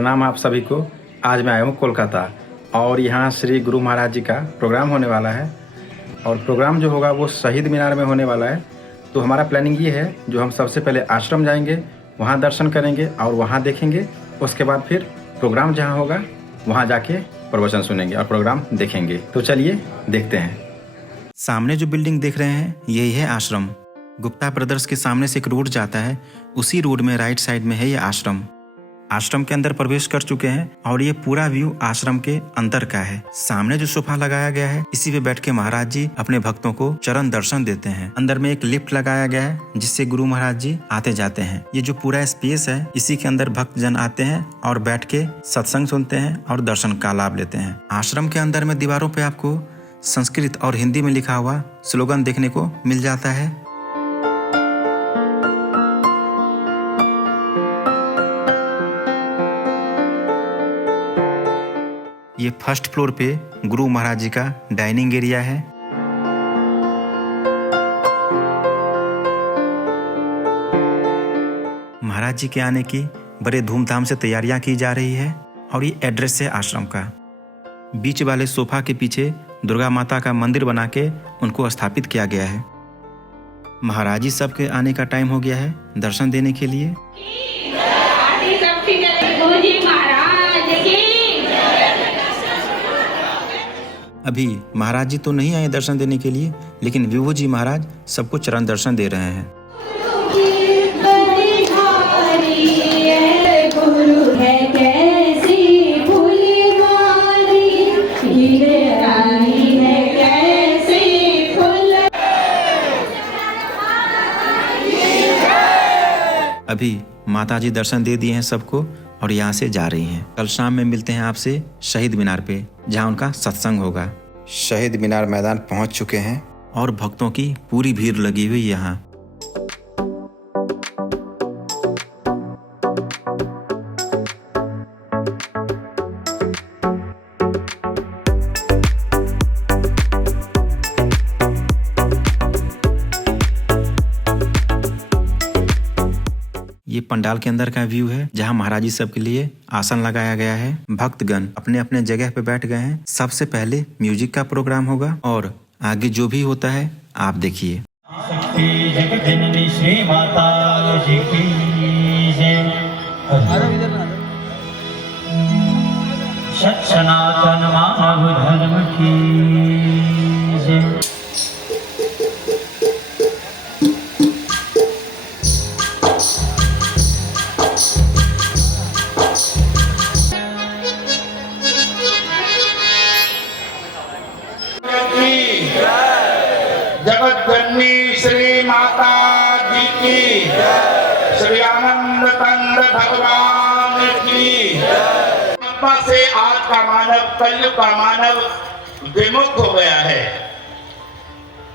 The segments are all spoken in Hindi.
प्रणाम आप सभी को। आज मैं आया हूँ कोलकाता और यहाँ श्री गुरु महाराज जी का प्रोग्राम होने वाला है और प्रोग्राम जो होगा वो शहीद मीनार में होने वाला है। तो हमारा प्लानिंग ये है जो हम सबसे पहले आश्रम जाएंगे, वहाँ दर्शन करेंगे और वहाँ देखेंगे। उसके बाद फिर प्रोग्राम जहाँ होगा वहाँ जाके प्रवचन सुनेंगे और प्रोग्राम देखेंगे। तो चलिए देखते हैं। सामने जो बिल्डिंग देख रहे हैं यही है आश्रम। गुप्ता ब्रदर्स के सामने से एक रोड जाता है, उसी रोड में राइट साइड में है ये आश्रम। आश्रम के अंदर प्रवेश कर चुके हैं और ये पूरा व्यू आश्रम के अंदर का है। सामने जो सोफा लगाया गया है इसी पे बैठ के महाराज जी अपने भक्तों को चरण दर्शन देते हैं। अंदर में एक लिफ्ट लगाया गया है जिससे गुरु महाराज जी आते जाते हैं। ये जो पूरा स्पेस है इसी के अंदर भक्तजन आते हैं और बैठ के सत्संग सुनते हैं और दर्शन का लाभ लेते हैं। आश्रम के अंदर में दीवारों पे आपको संस्कृत और हिंदी में लिखा हुआ स्लोगन देखने को मिल जाता है। ये फर्स्ट फ्लोर पे गुरु महाराज जी का डाइनिंग एरिया है। महाराज जी के आने की बड़े धूमधाम से तैयारियां की जा रही है और ये एड्रेस है आश्रम का। बीच वाले सोफा के पीछे दुर्गा माता का मंदिर बना के उनको स्थापित किया गया है। महाराज जी सबके आने का टाइम हो गया है दर्शन देने के लिए। अभी महाराज जी तो नहीं आए दर्शन देने के लिए, लेकिन विभू जी महाराज सबको चरण दर्शन दे रहे हैं। अभी माता जी दर्शन दे दिए हैं सबको और यहाँ से जा रही हैं। कल शाम में मिलते हैं आपसे शहीद मीनार पे जहाँ उनका सत्संग होगा। शहीद मीनार मैदान पहुँच चुके हैं और भक्तों की पूरी भीड़ लगी हुई यहाँ। ये पंडाल के अंदर का व्यू है जहां महाराज जी सब के लिए आसन लगाया गया है। भक्तगण अपने अपने जगह पे बैठ गए हैं। सबसे पहले म्यूजिक का प्रोग्राम होगा और आगे जो भी होता है आप देखिए। सनातन मानव धर्म की जय। जगत जननी श्री माता जी की, श्री आनंद कंद भगवान की। आत्मा से आज का मानव, कलयुग का मानव विमुख हो गया है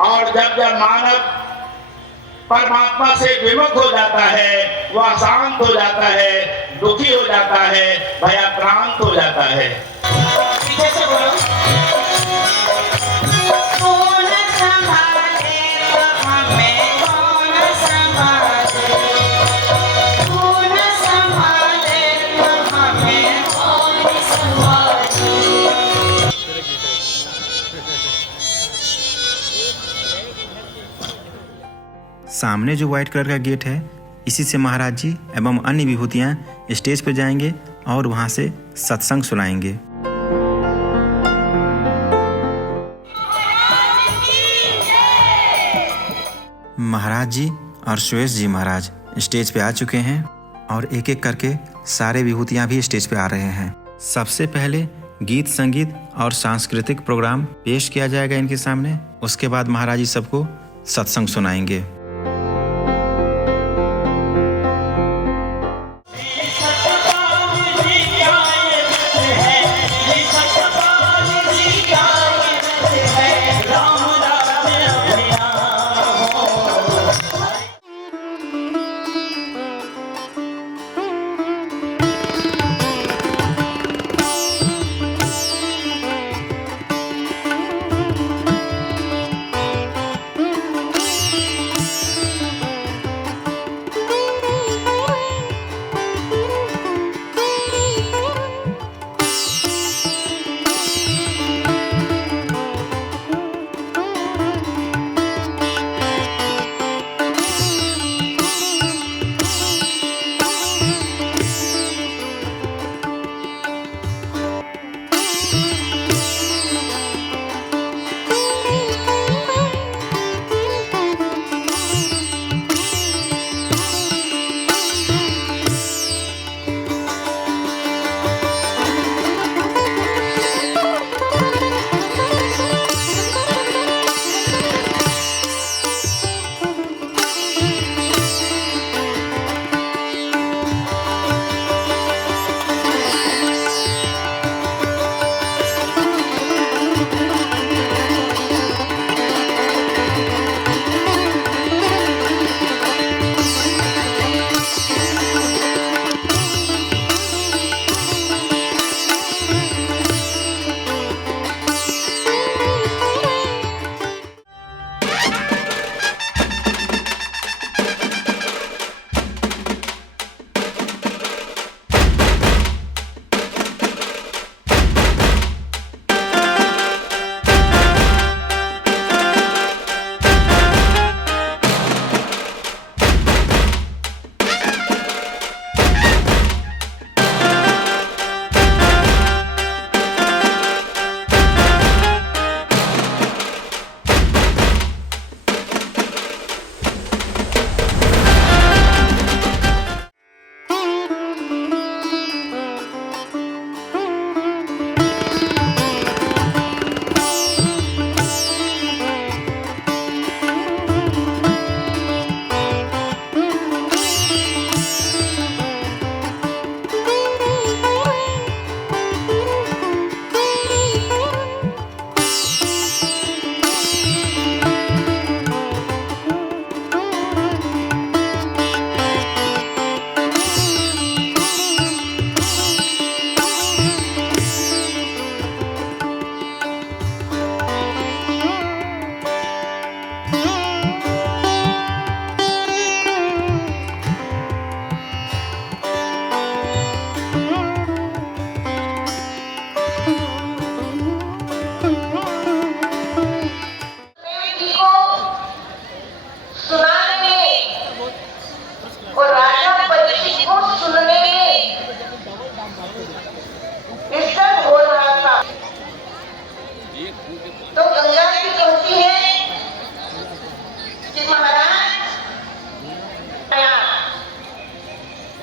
और जब जब मानव परमात्मा से विमुख हो जाता है वह अशांत हो जाता है, दुखी हो जाता है, भयाक्रांत हो जाता है। पीछे से बोलो। सामने जो व्हाइट कलर का गेट है इसी से महाराज जी एवं अन्य विभूतियां स्टेज पर जाएंगे और वहां से सत्संग सुनाएंगे। महाराज जी और सुरेश जी महाराज स्टेज पे आ चुके हैं और एक एक करके सारे विभूतियां भी स्टेज पे आ रहे हैं। सबसे पहले गीत संगीत और सांस्कृतिक प्रोग्राम पेश किया जाएगा इनके सामने। उसके बाद महाराज जी सबको सत्संग सुनाएंगे।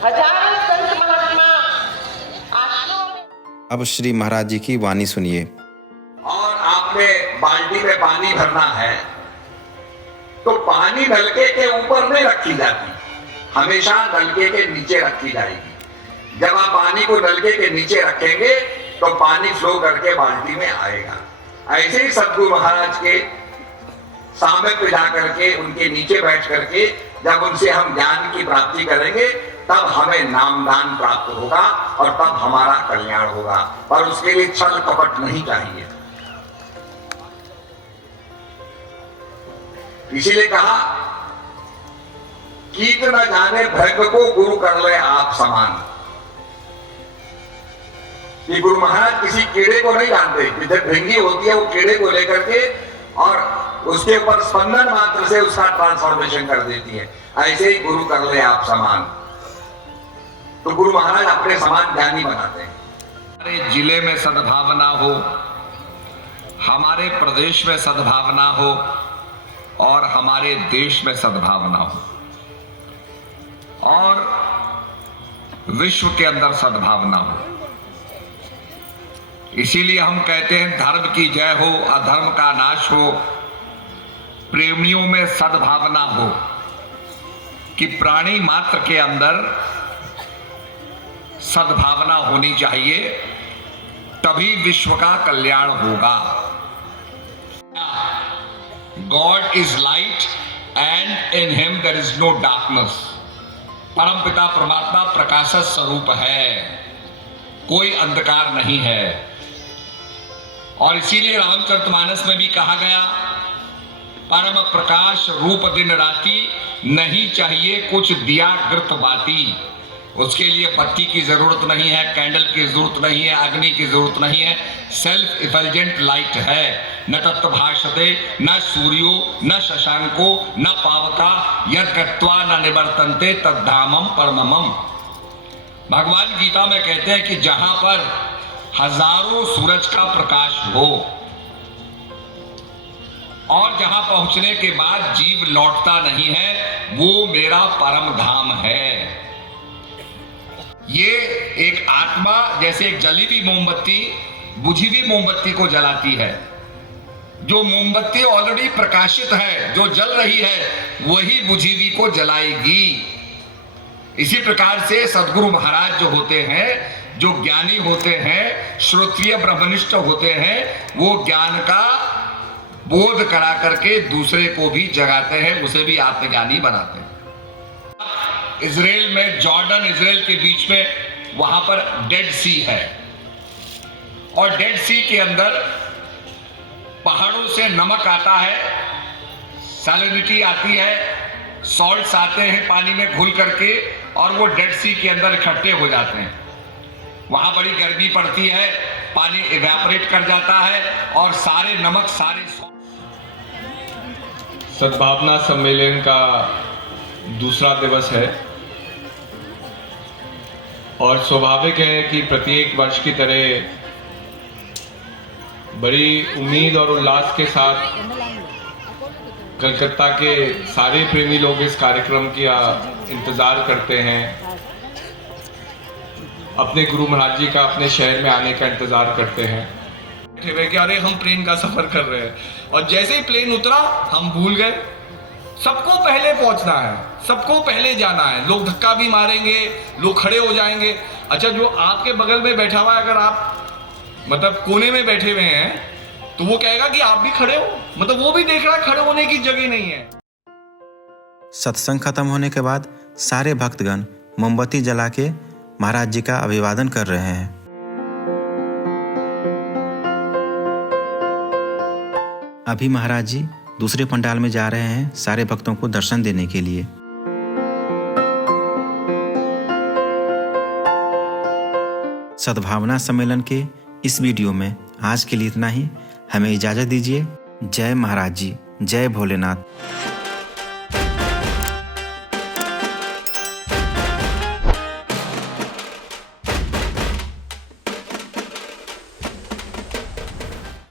हजारों संत महात्मा आश्रमों में अब श्री महाराज जी की वाणी सुनिए। और आपने बाल्टी में पानी भरना है तो पानी नलके के ऊपर नहीं रखी जाती, हमेशा नलके के नीचे रखी जाएगी। जब आप पानी को नलके के नीचे रखेंगे तो पानी फ्लो करके बाल्टी में आएगा। ऐसे ही सद्गुरु महाराज के सामने पे जा करके उनके नीचे बैठ करके जब उनसे हम ज्ञान की प्राप्ति करेंगे तब हमें नामदान प्राप्त होगा और तब हमारा कल्याण होगा। पर उसके लिए छल कपट नहीं चाहिए। इसीलिए कहा कीट न जाने भृंग को गुरु कर ले आप समान। कि गुरु महाराज किसी कीड़े को नहीं जानते, जब भृंगी होती है वो कीड़े को लेकर के और उसके ऊपर स्पंदन मात्र से उसका ट्रांसफॉर्मेशन कर देती है। ऐसे ही गुरु कर ले आप समान। तो गुरु महाराज अपने समान ज्ञानी बनाते हैं। हमारे जिले में सद्भावना हो, हमारे प्रदेश में सद्भावना हो और हमारे देश में सद्भावना हो और विश्व के अंदर सद्भावना हो। इसीलिए हम कहते हैं धर्म की जय हो, अधर्म का नाश हो, प्रेमियों में सद्भावना हो, कि प्राणी मात्र के अंदर सद्भावना होनी चाहिए, तभी विश्व का कल्याण होगा। God is light and in him there is no darkness. परम पिता परमात्मा प्रकाश स्वरूप है, कोई अंधकार नहीं है। और इसीलिए रामचरितमानस में भी कहा गया परम प्रकाश रूप दिन राती, नहीं चाहिए कुछ दिया घृत बाती। उसके लिए बत्ती की जरूरत नहीं है, कैंडल की जरूरत नहीं है, अग्नि की जरूरत नहीं है। सेल्फ इफल्जेंट लाइट है। न तत्व भाषते न सूर्यो न शशांको न पावका यद गत्वा न निवर्तन्ते तद्धामम परममम। भगवान गीता में कहते हैं कि जहां पर हजारों सूरज का प्रकाश हो और जहां पहुंचने के बाद जीव लौटता नहीं है, वो मेरा परम धाम है। ये एक आत्मा जैसे एक जली हुई मोमबत्ती बुझी हुई मोमबत्ती को जलाती है। जो मोमबत्ती ऑलरेडी प्रकाशित है, जो जल रही है, वही बुझी हुई को जलाएगी। इसी प्रकार से सद्गुरु महाराज जो होते हैं, जो ज्ञानी होते हैं, श्रोत्रिय ब्रह्मनिष्ठ होते हैं, वो ज्ञान का बोध करा करके दूसरे को भी जगाते हैं, उसे भी आत्मज्ञानी बनाते हैं। इजराइल में, जॉर्डन इजराइल के बीच में वहां पर डेड सी है और डेड सी के अंदर पहाड़ों से नमक आता है, सैलिनिटी आती है, सॉल्ट्स आते हैं पानी में घुल करके और वो डेड सी के अंदर इकट्ठे हो जाते हैं। वहां बड़ी गर्मी पड़ती है, पानी इवेपोरेट कर जाता है और सारे नमक सारे। सद्भावना सम्मेलन का दूसरा दिवस है और स्वाभाविक है कि प्रत्येक वर्ष की तरह बड़ी उम्मीद और उल्लास के साथ कलकत्ता के सारे प्रेमी लोग इस कार्यक्रम का इंतज़ार करते हैं। अपने गुरु महाराज जी का अपने शहर में आने का इंतज़ार करते हैं। कि अरे हम प्लेन का सफर कर रहे हैं और जैसे ही प्लेन उतरा हम भूल गए। सबको पहले पहुंचना है, सबको पहले जाना है। लोग धक्का भी मारेंगे, लोग खड़े हो जाएंगे। अच्छा, जो आपके बगल में बैठा हुआ है, अगर आप मतलब कोने में बैठे हुए हैं तो वो कहेगा कि आप भी खड़े हो, मतलब वो भी देख रहा है, खड़े होने की जगह नहीं है। सत्संग खत्म होने के बाद सारे भक्तगण मोमबत्ती जला के महाराज जी का अभिवादन कर रहे हैं। अभी महाराज जी दूसरे पंडाल में जा रहे हैं सारे भक्तों को दर्शन देने के लिए। सद्भावना सम्मेलन के इस वीडियो में आज के लिए इतना ही। हमें इजाजत दीजिए। जय महाराज जी, जय भोलेनाथ।